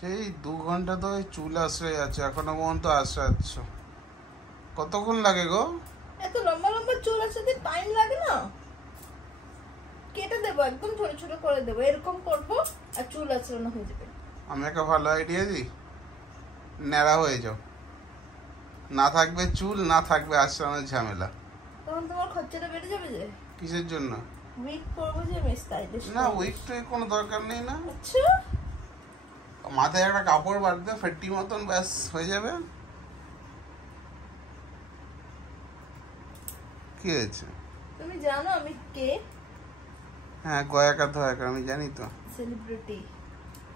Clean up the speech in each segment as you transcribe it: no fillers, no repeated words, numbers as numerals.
সেই 2 ঘন্টা তো চুল আশ্রয় আছে, এখনো পর্যন্ত আশ্রয়াচ্ছ। কতক্ষণ লাগে গো? এত লম্বা লম্বা চুল আছে, টাইম লাগে না? কেটে দেবো, একদম ছোট ছোট করে দেবো, এরকম করবো আর চুল আঁচড়ানো হয়ে যাবে। আমি একটা ভালো আইডিয়া দিই, ন্যাড়া হয়ে যাও, না থাকবে চুল, না থাকবে আশ্রমের ঝামেলা। তখন তোমার খরচাটা বেড়ে যাবে যে। কিসের জন্য? উইক করবো যে আমি স্টাইলিশ। না, উইক টুইক কোনো দরকার নেই না। আচ্ছা, মাথায় একটা কাপড় বাঁধবে ফেট্টি মতন, ব্যাস হয়ে যাবে। কি হয়েছে? তুমি জানো আমি কে? হ্যাঁ, গয়াকা ধয়াকা আমি জানি তো। সেলিব্রিটি।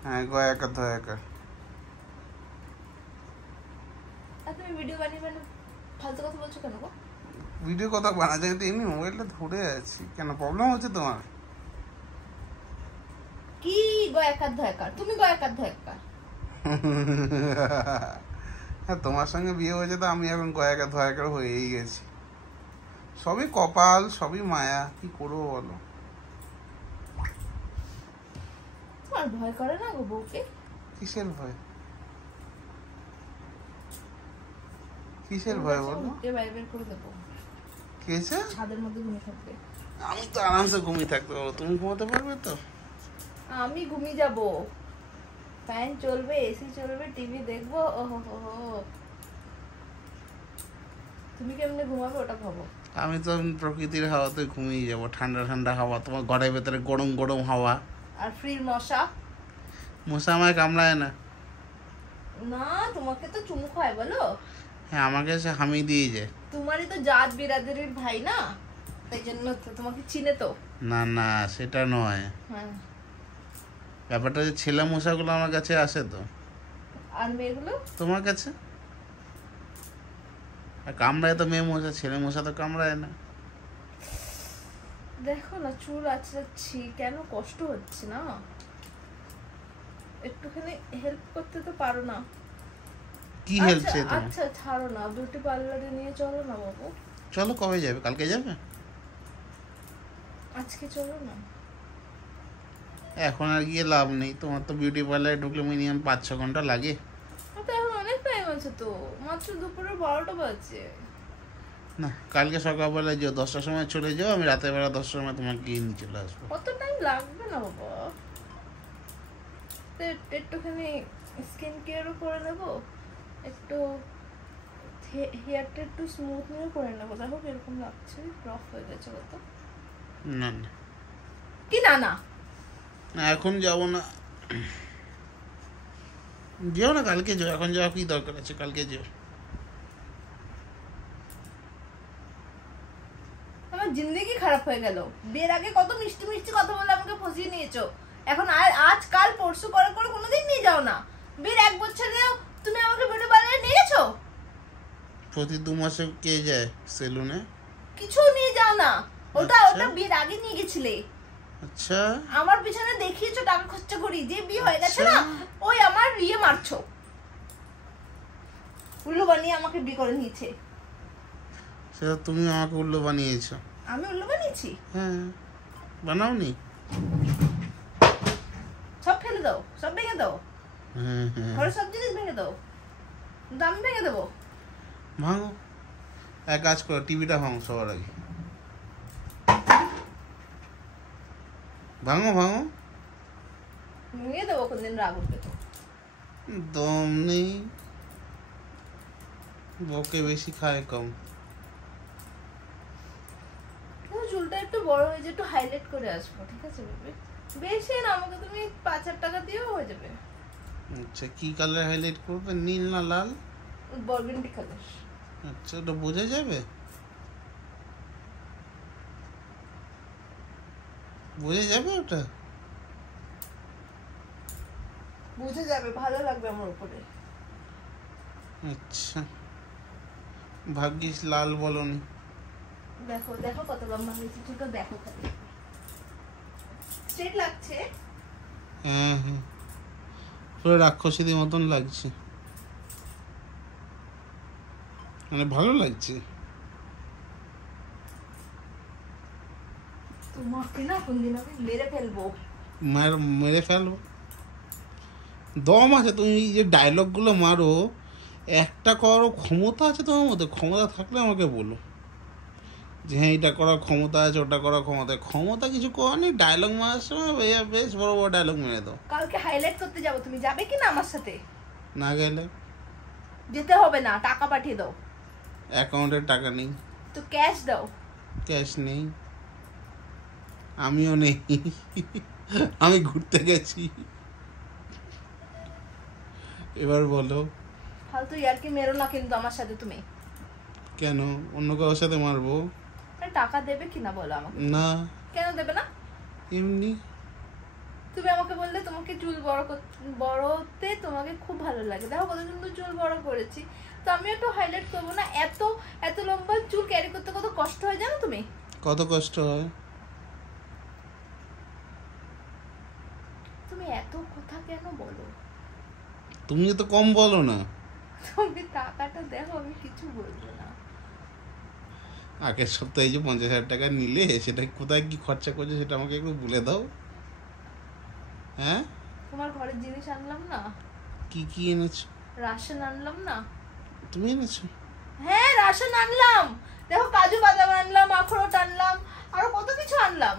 হ্যাঁ, গয়াকা ধয়াকা। আর তুমি ভিডিও বানিয়ে বানিয়ে ফালতু কথা বলছো কেন গো? ভিডিও কথা বানাতে কিন্তু এমনি মোবাইলটা ধরে আছি, কেন প্রবলেম হচ্ছে তোমার? কি গয়াকার ধয়াকার? তুমি গয়াকার ধয়াকার। হ্যাঁ, তোমার সঙ্গে বিয়ে হয়েছে তো আমি এখন গয়াকা ধয়াকার হয়েই গেছি। সবই কপাল, সবই মায়া, কি করবো বলো? তোমার ভয় করে না গো বউকে? কিসের ভয়? কিসের ভয় বলো? কে বাইরে বের করে দেবো। কি হয়েছে? ছাদের মধ্যে ঘুমিয়ে থাকবে। আমি তো আরামসে ঘুমিয়ে থাকতে পারবো, তুমি ঘুমাতে পারবে তো? আমি ঘুমিয়ে যাব, ফ্যান চলবে, এসি চলবে, টিভি দেখবো। ওহো হো হো, তুমি কেমনে ঘুমাবে ওটা ভাবো। আমি তো প্রকৃতির হাওয়াতে ঘুমিয়ে যাবো, ঠান্ডা ঠান্ডা হাওয়া, তোমার ঘরের ভেতরে গরম গরম হাওয়া। আর ফ্রির মশা? মশা আমায় কামড়ায় না। না, তোমাকে তো চুমু খায় বলো। হ্যাঁ, আমাকে সে হামি দিয়ে যায়। তোমারই তো জাত বিরাদরির ভাই না, তাই জন্য তো তোমাকে চিনে তো। না না, সেটা নয়। হ্যাঁ, ব্যাপারটা যে ছেলে মশাগুলো আমার কাছে আসে তো। আর মেয়েগুলো? তোমার কাছে। আর কামড়ায় তো মেয়ে মশা, ছেলে মশা তো কামড়ায় না। দেখো না, চুল আঁচড়াচ্ছি, কেন কষ্ট হচ্ছে না? একটুখানি হেল্প করতে তো পারো না? কি হেল্প আচ্ছা চাই তোমার? আচ্ছা, ছাড়ো না, বিউটি পার্লারে নিয়ে চলো না বাবু। চলো, কবে যাবে? কালকে যাবে? আজকে চলো না। এখন আর গিয়ে লাভ নেই, তোমার তো বিউটি পার্লারে ঢুকলে মিনিমাম 5-6 ঘন্টা লাগে। তো এখন অনেক টাইম আছে তো, মাত্র দুপুরে 12টা বাজছে। না, কালকে সকালবেলা যাও, 10টার সময় চলে যাও, আমি রাতের বেলা 10টার সময় তোমাকে গিয়ে নিয়ে চলে আসবো। কত টাইম লাগবে না বাবা, তো একটুখানি স্কিন কেয়ারও করে নেবো, একটু হেয়ারটা একটু স্মুথনিও করে নেবো। দেখো কিরকম লাগছে, রফ হয়ে গেছে তো। না না কি না না? না, এখন যাবো না। যেও না, কালকে যাও, এখন যাওয়া কি দরকার আছে? কালকে যেও। আমার জিন্দগি খারাপ হয়ে গেল। বিয়ের আগে কত মিষ্টি মিষ্টি কথা বলে আমাকে ফসিয়ে নিয়েছো, এখন আর আজ কাল পরশু করে করে কোনোদিন নিয়ে যাও না। বিয়ের 1 বছরেও তুমি আমাকে বিউটি পার্লারে নিয়ে গেছো? প্রতি 2 মাসে কে যায় সেলুনে? কিছু নিয়ে যাও না। ওটা আচ্ছা। ওটা বিয়ের আগে নিয়ে গেছিলে। আচ্ছা, আমার পিছনে দেখিয়েছো টাকা খরচা করি, যে বিয়ে হয়ে গেছে না ওই আমার ইয়ে মারছো, উল্লু বানিয়ে আমাকে বিয়ে করে নিয়েছে। সেটা তুমি আমাকে উল্লো বানিয়েছো। আমি উল্লু বানিয়েছি? হ্যাঁ, বানাওনি? সব ফেলে দাও, সব ভেঙে দাও, হ্যাঁ হ্যাঁ, ঘরে সব জিনিস ভেঙে দাও, কিন্তু আমি ভেঙে দেবো? ভাঙো। এক কাজ করো, টিভিটা ভাঙো সবার আগে। ভাঙো ভাঙো। ভেঙে দেবো, কোনদিন রাগ উঠবে তো। দম নেই, বকে বেশি খায় কম। চুলটা একটু বড় হয়ে যায়, একটু হাইলাইট করে আসবো, ঠিক আছে বেবি? বেশি না, আমাকে তুমি 5-8 টাকা দিয়েও হয়ে যাবে। আচ্ছা, কি কালার হাইলাইট করবে? নীল না লাল? বরগন্ডি কালার। আচ্ছা, ওটা বোঝা যাবে? বোঝা যাবে ওটা? বুঝে যাবে, ভালো লাগবে আমার উপরে। আচ্ছা, ভাগ্যিস লাল বলনি। দেখো দেখো কত লম্বা হয়েছে চুলটা, দেখো খালি স্ট্রেট লাগছে। হ্যাঁ হ্যাঁ, পুরো রাক্ষসীদের মতন লাগছে, মানে ভালো লাগছে। তোমাকে না কোনদিন আমি মেরে ফেলবো। মেরে ফেলবো? দম আছে, তুমি যে ডায়লগগুলো মারো একটা করো ক্ষমতা আছে তোমার মধ্যে? ক্ষমতা থাকলে আমাকে বলো যে হ্যাঁ এটা করার ক্ষমতা আছে, ওটা করার ক্ষমতা কিছু করেনি, ডায়লগ মারার সময় বেশ বড় বড় ডায়লগ মেরে দাও। কালকে হাইলাইট করতে যাবো, তুমি যাবে কি না আমার সাথে? না গেলে? যেতে হবে না, টাকা পাঠিয়ে দাও। অ্যাকাউন্টে টাকা নেই তো ক্যাশ দাও। ক্যাশ নেই, আমিও নেই, আমি ঘুরতে গেছি। এবার বলো। ফালতু ইয়ার্কি মেরো না কিন্তু আমার সাথে তুমি। কেন অন্য কারোর সাথে মারবো? টাকা দেবে কিনা বলো আমাকে। না। কেন দেবে না? এমনি। তুমি আমাকে বললে তোমাকে চুল বড়তে তোমাকে খুব ভালো লাগে, দেখো কত সুন্দর চুল বড় করেছি, তো আমি একটু হাইলাইট করবো না? এত এত লম্বা চুল ক্যারি করতে কত কষ্ট হয় জানো তুমি? কত কষ্ট হয়? তুমি এত কথা কেন বলো? তুমি তো কম বলো না। তুমি টাকাটা দেখো, আমি কিছু বলবো না। আগের সপ্তাহে যে 50,000 টাকা নিলে সেটা কোথায় কি খরচা করছে সেটা আমাকে একটু বলে দাও। হ্যাঁ, তোমার ঘরের জিনিস আনলাম না? কি কি এনেছো? রাশন আনলাম না? তুমি এনেছো? হ্যাঁ রাশন আনলাম, দেখো কাজু বাদাম আনলাম, আখরোট আনলাম, আরো কত কিছু আনলাম,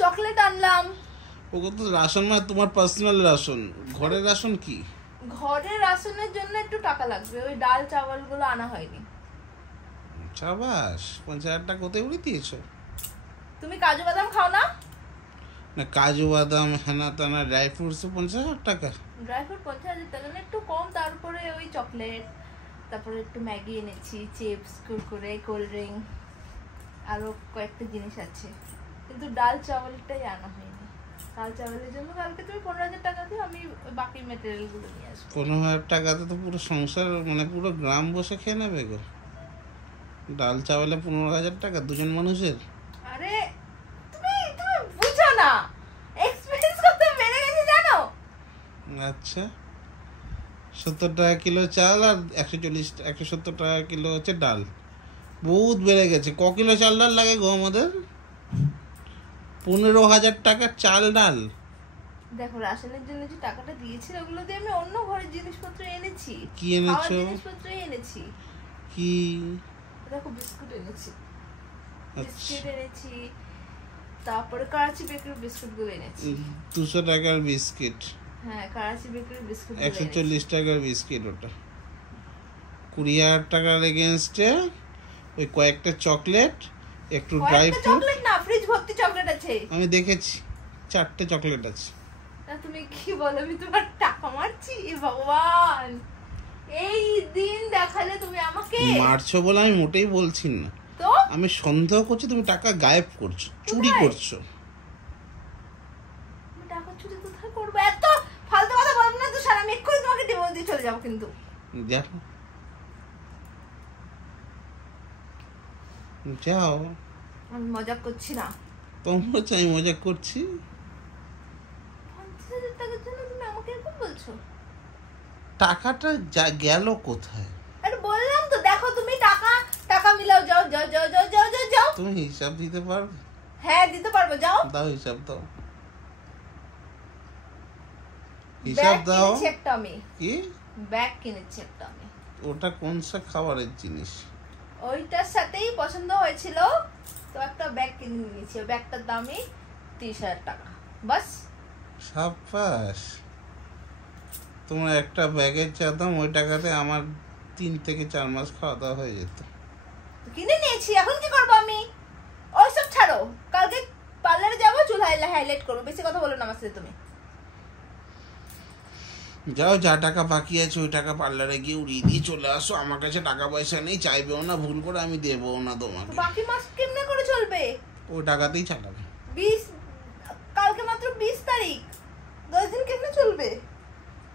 চকলেট আনলাম। ওগুলো তো রাশন, মানে তোমার পার্সোনাল রাশন। ঘরের রাশন কি? ঘরের রাশনের জন্য একটু টাকা লাগবে, ওই ডাল চাওয়াল গুলো আনা হয়নি। চাবাস, 50,000 টাকা কোথায় উড়ে দিয়েছো? তুমি কাজু বাদাম খাও না? না, কাজু বাদাম হেনা তেনা ড্রাই ফ্রুটস 50,000 টাকা? ড্রাই ফ্রুট 50,000 টাকা না, একটু কম। তারপরে ওই চকলেট, তারপরে একটু ম্যাগি এনেছি, চিপস, কুরকুরে, কোল্ড ড্রিঙ্ক, আরো কয়েকটা জিনিস আছে, কিন্তু ডাল চাওয়ালটাই আনা হয়নি। ডাল চাওয়ালের জন্য কালকে তুমি 15,000 টাকা দিও, আমি বাকি মেটেরিয়াল গুলো নিয়ে আসবো। 15,000 টাকাতে তো পুরো সংসার, মানে পুরো গ্রাম বসে খেয়ে নেবে গো। ডাল চাওয়ালে 15,000 টাকা দুজন মানুষের? আরে তুমি তুমি বুঝো না, এক্সপেরিয়েন্স করতে বেড়ে গেছে জানো। আচ্ছা, 70 টাকা কিলো চাল আর 170 টাকা কিলো হচ্ছে ডাল, বহুত বেড়ে গেছে। ক কিলো চাল ডাল লাগে গো আমাদের? 15,000 টাকা চাল ডাল। দেখো রাশনের জন্য যে টাকাটা দিয়েছিল ওগুলো দিয়ে আমি অন্য ঘরের জিনিসপত্র এনেছি। কি এনেছো? জিনিসপত্র এনেছি। কি? দেখো বিস্কুট এনেছি, আচ্ছা। বিস্কুট এনেছি, তারপরে করাচি বেকারি বিস্কুট গুলো এনেছি। 200 টাকার বিস্কিট? হ্যাঁ করাচি বেকারি বিস্কুট 140 টাকার বিস্কিট, ওটা 20,000 টাকার এগেনস্টে ওই কয়েকটা চকলেট, একটু ড্রাই ফ্রুট। চকলেট না, ফ্রিজ ভর্তি চকলেট আছে। আমি দেখেছি 4টে চকলেট আছে। না তুমি কি বলো, আমি তোমার টাকা মারছি? এ ভগবান, এই দিন দেখালে তুমি আমাকে। মারছো বলে আমি মোটেই বলছি না, তো আমি সন্দেহ করছি তুমি টাকা গায়েব করছো, চুরি করছো। আমি টাকা চুরি কোথায় করবো? এত ফালতু কথা বলবো না তো স্যার, আমি এক্ষুনি তোমাকে ডিভোর্স দিয়ে চলে যাবো কিন্তু। দেখো যাও। আমি মজা করছি না। তোমরা চাই মজা করছি? 50,000 টাকার জন্য তুমি আমাকে এরকম বলছো? টাকাটা যা গেল কোথায়? আরে বললাম তো, দেখো তুমি টাকা টাকা মিলাও, যাও যাও যাও যাও যাও যাও যাও। তুমি হিসাব দিতে পারবে? হ্যাঁ দিতে পারবো, যাও দাও হিসাব দাও, হিসাব দাও। একটা আমি কি ব্যাগ কিনেছি একটা আমি। ওটা কোন সা খাবারের জিনিস? ওইটার সাথেই পছন্দ হয়েছিল তো একটা ব্যাগ কিনে নিয়েছি। ওই ব্যাগটার দামই 30,000 টাকা, বাস। সাবাস, তোমার একটা ব্যাগের যা দাম ওই টাকাতে আমার 3 থেকে 4 মাস খাওয়া দাওয়া হয়ে যেত। কিনে নিয়েছি, এখন কি করবো আমি? ওইসব ছাড়ো, কালকে পার্লারে যাবো, চুল হাইলাইট করবো। বেশি কথা বলো না আমার সাথে তুমি। যাও, যা টাকা বাকি আছে ওই টাকা পার্লারে গিয়ে উড়িয়ে দিয়ে চলে আসো। আমার কাছে টাকা পয়সা নেই, চাইবেও না, ভুল করে আমি দেবো না তোমাকে। বাকি মাস কেমনে করে চলবে? ওই টাকাতেই চালাবে। 20, কালকে মাত্র 20 তারিখ, 10 দিন কেমনে চলবে?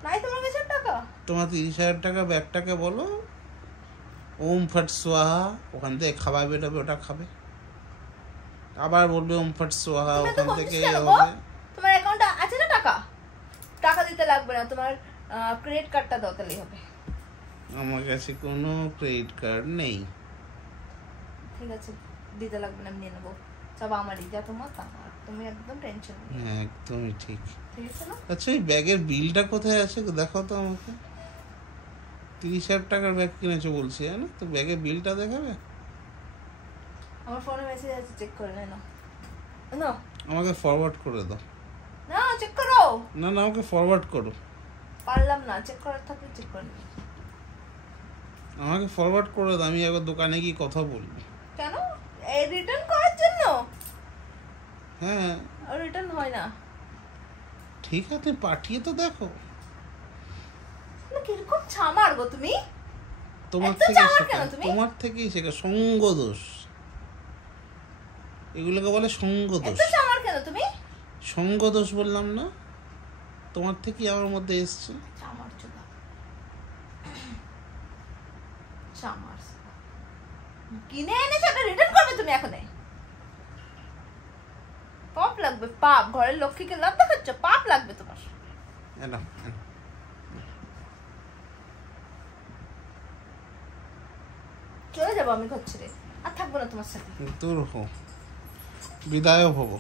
নাই তোমার কাছে টাকা? তোমার 30,000 টাকা ব্যাগটাকে বলো ওম ফট সোহা, ওখান থেকে খাবার বেরোবে, ওটা খাবে। আবার বলবে ওম ফট সোহা, ওখান থেকে হবে। তোমার অ্যাকাউন্টে আছে না টাকা? টাকা দিতে লাগবে না, তোমার ক্রেডিট কার্ডটা দাও তাহলেই হবে। আমার কাছে কোনো ক্রেডিট কার্ড নেই। ঠিক আছে, দিতে লাগবে না, আমি নিয়ে নেবো। সব আমারই, যা তোমার তা আমার। তুমি একদম টেনশন নেই। হ্যাঁ একদমই ঠিক। ঠিক আছে না? আচ্ছা এই ব্যাগের বিলটা কোথায় আছে দেখাও তো আমাকে। 30,000 টাকার ব্যাগ কিনেছো বলছি, হ্যাঁ না? তো ব্যাগের বিলটা দেখাবে? আমার ফোনে মেসেজ আছে, চেক করে নাও। নাও আমাকে ফরওয়ার্ড করে দাও। না, চেক করো। না না, আমাকে ফরওয়ার্ড করো। পারলাম না, চেক করার থাকলে চেক করে নিও। আমাকে ফরওয়ার্ড করে দাও, আমি একবার দোকানে গিয়ে কথা বলবো। কেন? এই রিটার্ন করার জন্য? হ্যাঁ রিটার্ন হয় না। ঠিক আছে, পাঠিয়ে তো দেখো। কিরকম ছামার গো তুমি? তোমার এত থেকে চালাক শেখা, কেন তুমি? তোমার থেকেই শেখা। সঙ্গ দোষ, এগুলোকে বলে সঙ্গ দোষ। এত ছামার কেন তুমি? সঙ্গ দোষ বললাম না? তোমার থেকেই আমার মধ্যে এসছে। চামার চোদা, চামার। কিনে এনে সেটা রিটার্ন করবে তুমি এখনই? পাপ লাগবে, পাপ। ঘরের লক্ষ্মীকে লাভ দেখাচ্ছ, পাপ লাগবে তোমার। এনাম, চলে যাবো আমি ঘর ছেড়ে, আর থাকবো না তোমার সাথে। দূর হো, বিদায় হবো।